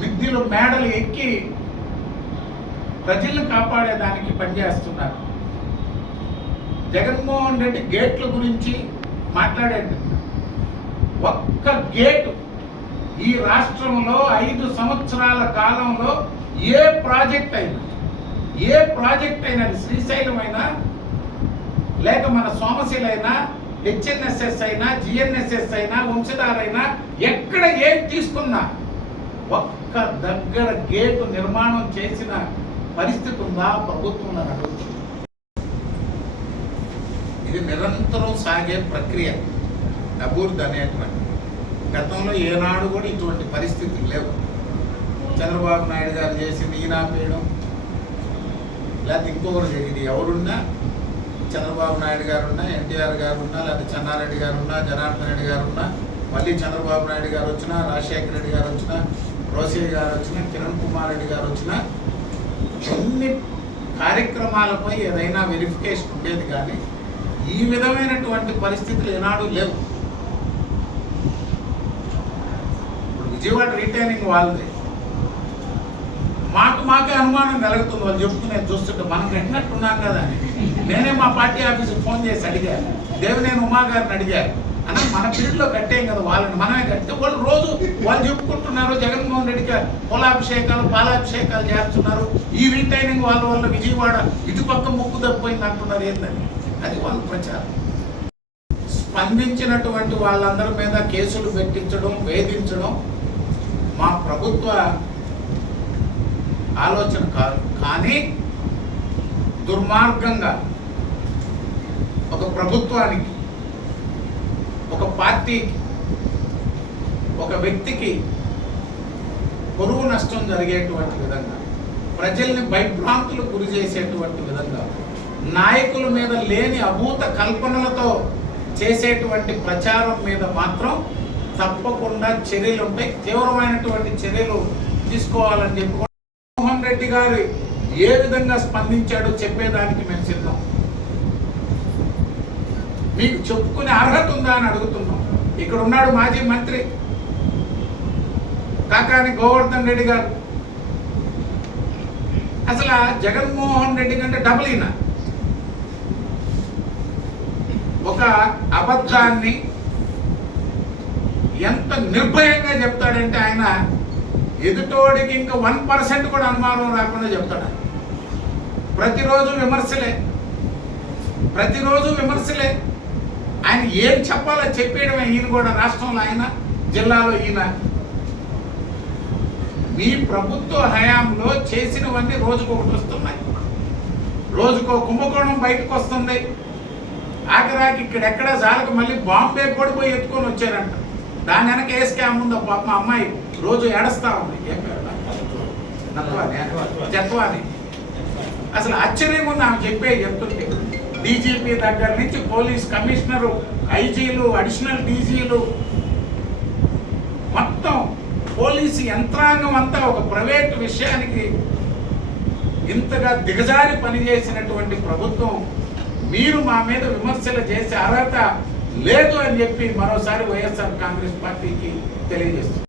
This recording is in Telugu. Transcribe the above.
విద్యలు మేడలు ఎక్కి ప్రజలను కాపాడేదానికి పనిచేస్తున్నారు. జగన్మోహన్ రెడ్డి గేట్ల గురించి మాట్లాడండి. ఒక్క గేటు ఈ రాష్ట్రంలో ఐదు సంవత్సరాల కాలంలో ఏ ప్రాజెక్ట్ అయినా ఏ ప్రాజెక్ట్ అయినా శ్రీశైలం అయినా లేక మన సోమశిల అయినా హెచ్ఎన్ఎస్ఎస్ అయినా జిఎన్ఎస్ఎస్ అయినా వంశధారైనా ఎక్కడ ఏం తీసుకున్నా ఒక్క దగ్గర గేటు నిర్మాణం చేసిన పరిస్థితి ఉందా ప్రభుత్వం అడుగుతుంది. ఇది నిరంతరం సాగే ప్రక్రియ. అభివృద్ధి అనేటువంటి గతంలో ఏనాడు కూడా ఇటువంటి పరిస్థితులు లేవు. చంద్రబాబు నాయుడు గారు చేసింది ఈయన పేయడం లేకపోతే ఇంకొకరు ఇది ఎవరున్నా చంద్రబాబు నాయుడు గారు ఉన్నా ఎన్టీఆర్ గారు ఉన్నా లేకపోతే చెన్నారెడ్డి గారు ఉన్నా జనార్దన్ రెడ్డి గారు ఉన్నా మళ్ళీ చంద్రబాబు నాయుడు గారు వచ్చినా రాజశేఖర రెడ్డి గారు వచ్చినా రోసయ్య గారు వచ్చిన కిరణ్ కుమార్ రెడ్డి గారు వచ్చిన అన్ని కార్యక్రమాలపై ఏదైనా వెరిఫికేషన్ ఉండేది కానీ ఈ విధమైనటువంటి పరిస్థితులు ఏనాడు లేవు. ఇప్పుడు విజయవాడ రిటైనింగ్ వాళ్ళది. మాకు మాకే అనుమానం కలుగుతుంది వాళ్ళు చెప్తున్నది చూస్తుంటే మనం కట్టినట్టున్నాం కదా అని. నేనే మా పార్టీ ఆఫీస్కి ఫోన్ చేసి అడిగాను దేవినేని ఉమా గారిని అడిగాను అన్న మన పీరియడ్లో కట్టేం కదా వాళ్ళని మనమే కట్టితే వాళ్ళు రోజు వాళ్ళు చెప్పుకుంటున్నారు జగన్మోహన్ రెడ్డి గారు కులాభిషేకాలు పాలాభిషేకాలు చేస్తున్నారు. ఈ రిటైనింగ్ వాళ్ళ వల్ల విజయవాడ ఇటుపక్క ముక్కు తప్పిపోయింది అంటున్నారు ఏందని. అది వాళ్ళ ప్రచారం. స్పందించినటువంటి వాళ్ళందరి మీద కేసులు పెట్టించడం వేధించడం మా ప్రభుత్వ ఆలోచన కాదు. కానీ దుర్మార్గంగా ఒక ప్రభుత్వానికి ఒక పార్టీకి ఒక వ్యక్తికి పొరుగు నష్టం జరిగేటువంటి విధంగా ప్రజల్ని భయభ్రాంతులు గురి చేసేటువంటి విధంగా నాయకుల మీద లేని అభూత కల్పనలతో చేసేటువంటి ప్రచారం మీద మాత్రం తప్పకుండా చర్యలు ఉంటాయి. తీవ్రమైనటువంటి చర్యలు తీసుకోవాలని చెప్పి మోహన్ రెడ్డి గారు ఏ విధంగా స్పందించాడో చెప్పేదానికి మేము సిద్ధం. మీకు చెప్పుకునే అర్హత ఉందా అని అడుగుతున్నాం. ఇక్కడ ఉన్నాడు మాజీ మంత్రి. కాకాని గోవర్ధన్ రెడ్డి గారు. అసలు జగన్మోహన్ రెడ్డి కంటే డబుల్ ఈయన. ఒక అబద్ధాన్ని ఎంత నిర్భయంగా చెప్తాడంటే ఆయన ఎదుటోడికి ఇంకా వన్ పర్సెంట్ కూడా అనుమానం రాకుండా చెప్తాడు. ప్రతిరోజు విమర్శలే. ప్రతిరోజు విమర్శలే. ఆయన ఏం చెప్పాలో చెప్పేయడమే ఈయన కూడా రాష్ట్రంలో ఆయన జిల్లాలో ఈయన. మీ ప్రభుత్వ హయాంలో చేసినవన్నీ రోజుకొకటి వస్తున్నాయి. రోజుకో కుంభకోణం బయటకు వస్తుంది. ఆఖరాకి ఇక్కడెక్కడ జాలకు మళ్ళీ బాంబే కూడా పోయి ఎత్తుకొని వచ్చారంట. దాని వెనక ఏ స్కామ్ ఉందో పాప మా అమ్మాయి రోజు ఏడుస్తా ఉంది. ఏం అసలు ఆశ్చర్యంగా ఉంది ఆమె చెప్పే చెప్తుంటే. డీజీపీ దగ్గర నుంచి పోలీస్ కమిషనరు ఐజీలు అడిషనల్ డీజీలు. మొత్తం పోలీసు యంత్రాంగం అంతా ఒక ప్రైవేట్ విషయానికి ఇంతగా దిగజారి పనిచేసినటువంటి ప్రభుత్వం మీరు మా మీద విమర్శలు చేసే అర్హత లేదు అని చెప్పి మరోసారి వైఎస్ఆర్ కాంగ్రెస్ పార్టీకి తెలియజేస్తుంది.